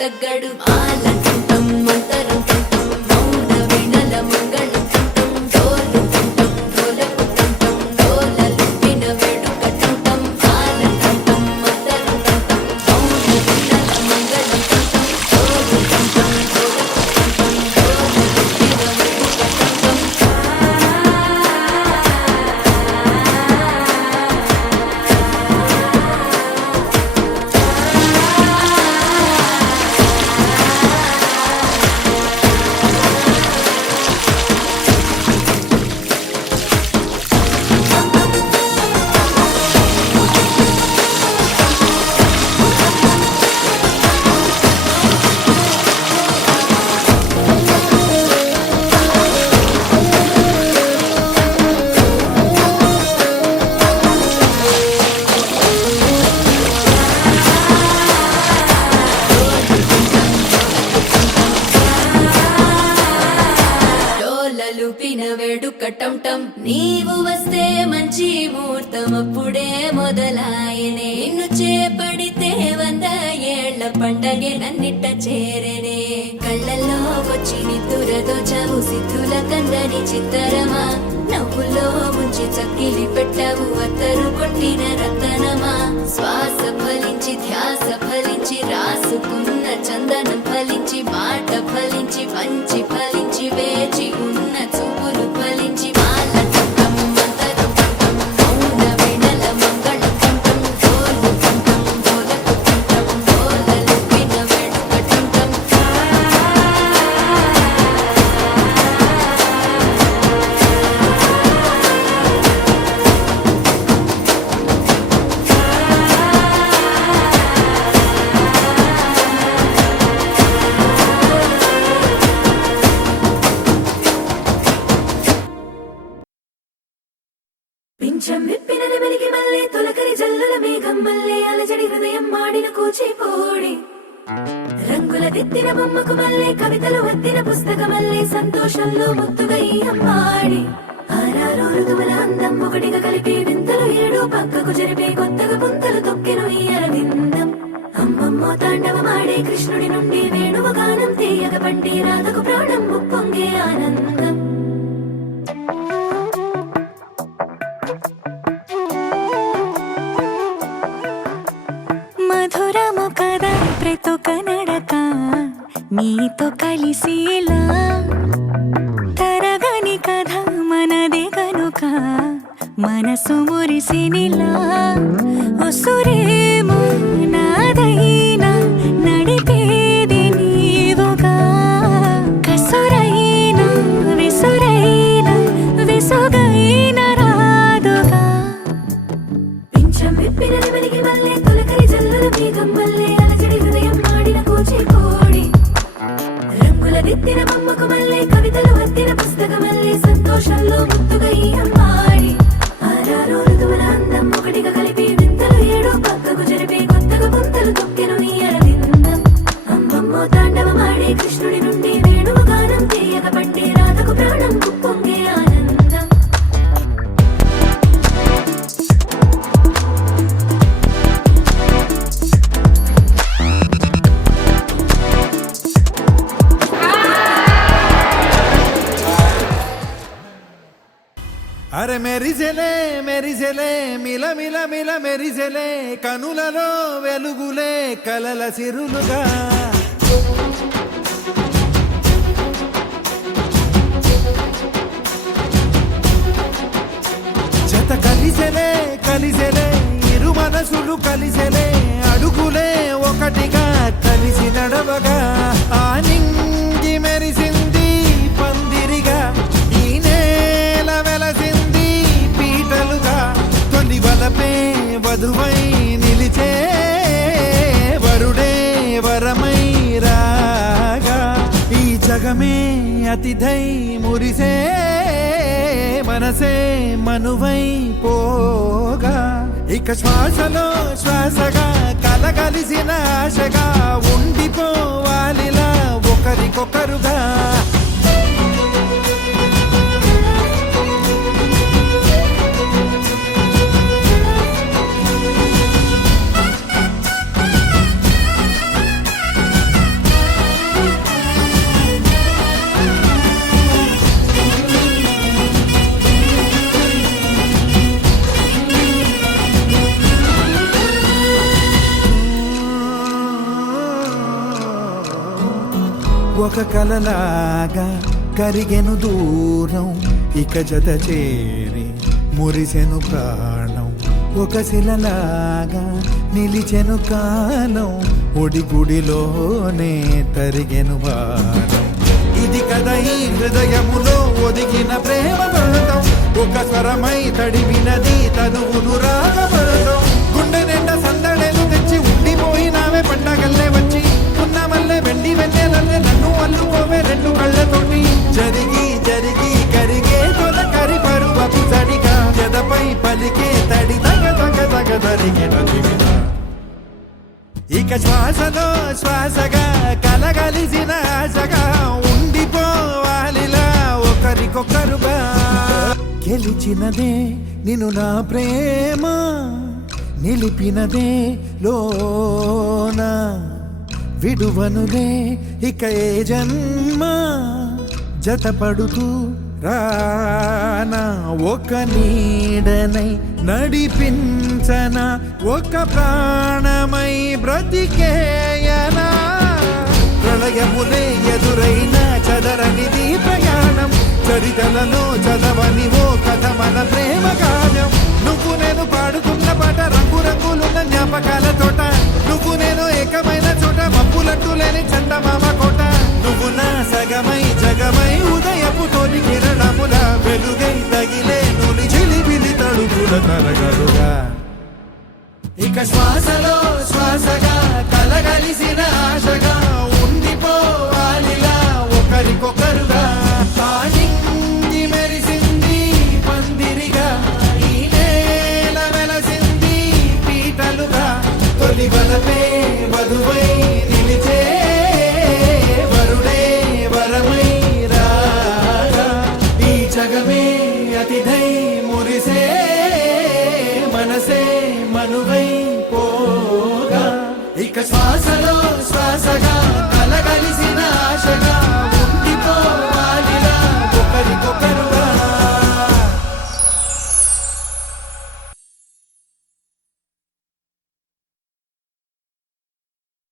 తగ్గడు ఆలంటం మంతరం తంతం మౌన వినల మంగళం తంతం డోలు తంతం డోలకు తంతం డోలలు విన వేడుక తంతం ఆలంటం మంతరం తంతం మౌన వినల మంగళం తంతం డోలు తంతం డోలకు తంతం డోలలు విన వేడుక వేడుకటంటం నీవు వస్తే మంచి ముహూర్తం అప్పుడే మొదలాయనే నిన్ను చేపడితే 100 ఏళ్ల పండగే నన్నిట్ట చేరనే కళ్ళల్లో వచ్చి నిద్దురదో చావు సిద్ధుల కందని చిత్తరమా నవ్వులో ముంచి చక్కిలి పెట్టావు అత్తరు కొట్టిన రతనమా శ్వాస ఫలించి ధ్యాస ఫలించి రాసుకున్న చందనం ఫలించి మాట ఫలించి పంచి ఫలించి వేచి ఉన్న చూపులు ఫలించి మాల తంతం మంతరం తంతం మౌన వినల మంగళం తంతం డోలు తంతం డోలకు తంతం డోలలు విన వేడుక తంతం పింఛం విప్పిన నెమలికి మల్లె తొలకరి జల్లుల మేఘం మల్లె అలజడి హృదయం మాడిన కూచిపూడి రంగుల దిద్దిన బొమ్మకు మల్లె కవితలు వద్దిన పుస్తక మల్లె సంతోషంలో ముద్దుగా ఈ అమ్మాడి ఆరారు ఋతువుల అందం ఒకటిగా కలిపి వింతలు 7 పక్కకు జరిపే కొత్తగా పుంతలు తొక్కెను ఈ అరవిందం అమ్మమ్మో తాండవమాడే కృష్ణుడి నుండి వేణువ గానం తీయగ పండి రాధకు ప్రాణం ఉప్పొంగే ఆనందం మధురము కదా ప్రతొక నడక నీతో కలిసేలా తరగని కథ మనదే కనుక మనసు మురిసినిలా ఉసురేమో నాదైనా నడిపేది నీవుగా కసురైనా విసురైనా విసుగైనా రాదుగా పింఛం విప్పిన నెమలికి మల్లె తొలకరి జల్లుల మేఘం మల్లె అలజడి ముద్దుగా ఈ అమ్మాడి ఆరారు ఋతువుల అందం ఒకటిగా కలిపి వింతలు ఏడో పక్కకు జరిపి కొత్తగా పుంతలు తొక్కెను ఈ అరవిందం అమ్మమ్మో తాండవమాడే కృష్ణుడి నుండి వేణువు గానం తీయక పట్టే రాధకు ప్రాణం పొంగే ఆనందం అరే మెరిసెలే మెరిసెలే మిల మిల మిల మెరిసెలే కనులలో వెలుగులే కలల సిరులుగా జత కలిసెలే కలిసెలే ఇరు మనసులు కలిసెలే అడుగులే ఒకటిగా కలిసి నడవగా ఆ నింగి మెరిసింది పందిరిగా ఈ నేల వెలసింది పీటలుగా తొలి వలపే వధువై నిలిచే వరుడే వరమై రాగా ఈ జగమే అతిథై మురిసే మనసే మనువై పోగా ఇక శ్వాసలో శ్వాసగా కలగలిసిన ఆశగా ఉండిపోవాలిలా ఒకరికొకరుగా ఒక కలలాగా కరిగెను దూరం ఇక జత చేరి మురిసెను ప్రాణం ఒక శిలలాగా నిలిచెను కాలం ఒడిగుడిలోనే తరిగెను వారం ఇది కదా ఈ హృదయములో ఒదిగిన ప్రేమ బంధం ఒక స్వరమై తడివినది తనువును రాగబంధం గుండె నిండా సందడేలు తెచ్చి ఉండిపోయినావే పండగల్లే వచ్చి ఉన్న మల్లె వెండి వెన్నెలల్లే నన్ను అల్లుకోవే రెండు కళ్ళతోటి జరిగి జరిగి కరిగే తొలకరి పరువపు తడిగా జదపై పలికే తడి తగ తగ తగ తరిగిన దివిన ఇక శ్వాసలో శ్వాసగా కలగలిసిన ఆశగా ఉండిపోవాలిలా ఒకరికొకరుగా గెలిచినదే నిన్ను నా ప్రేమ నిలిపినదే లోనా విడువనులే ఇక ఏ జన్మ జతపడుతూ రానా ఒక నీడనై నడిపించన ఒక ప్రాణమై బ్రతికేయనా ప్రళయములే ఎదురైన చదరనిది ప్రయాణం చరితలలో చదవని ఓ కథ మన ప్రేమ కావ్యం నువ్వు నేను పాడుకున్న పాట రంగు రంగులున్న జ్ఞాపకాల తోట నువ్వు నేను ఏకమైన చోట మబ్బులట్టు లేని చందమామ కోట నువ్వు నా సగమై జగమై ఉదయపు తోని కిరణముల వెలుగై తగిలే నులి చిలిబిలి తడుపుల తరగలుగా ఇక శ్వాసలో శ్వాసగా కలగలిసిన ఆశగా ఉండిపోవాలిలా ఒకరికొకరుగా నింగి మెరిసింది పందిరిగా ఈ నేల వెలసింది పీటలుగా తొలి వలపే వధువై నిలిచే వరుడే వరమై రాగా ఈ జగమే అతిథై మురిసే మనసే మనువై పోగా ఇక శ్వాసలో శ్వాసగా కలగలిసిన ఆశగా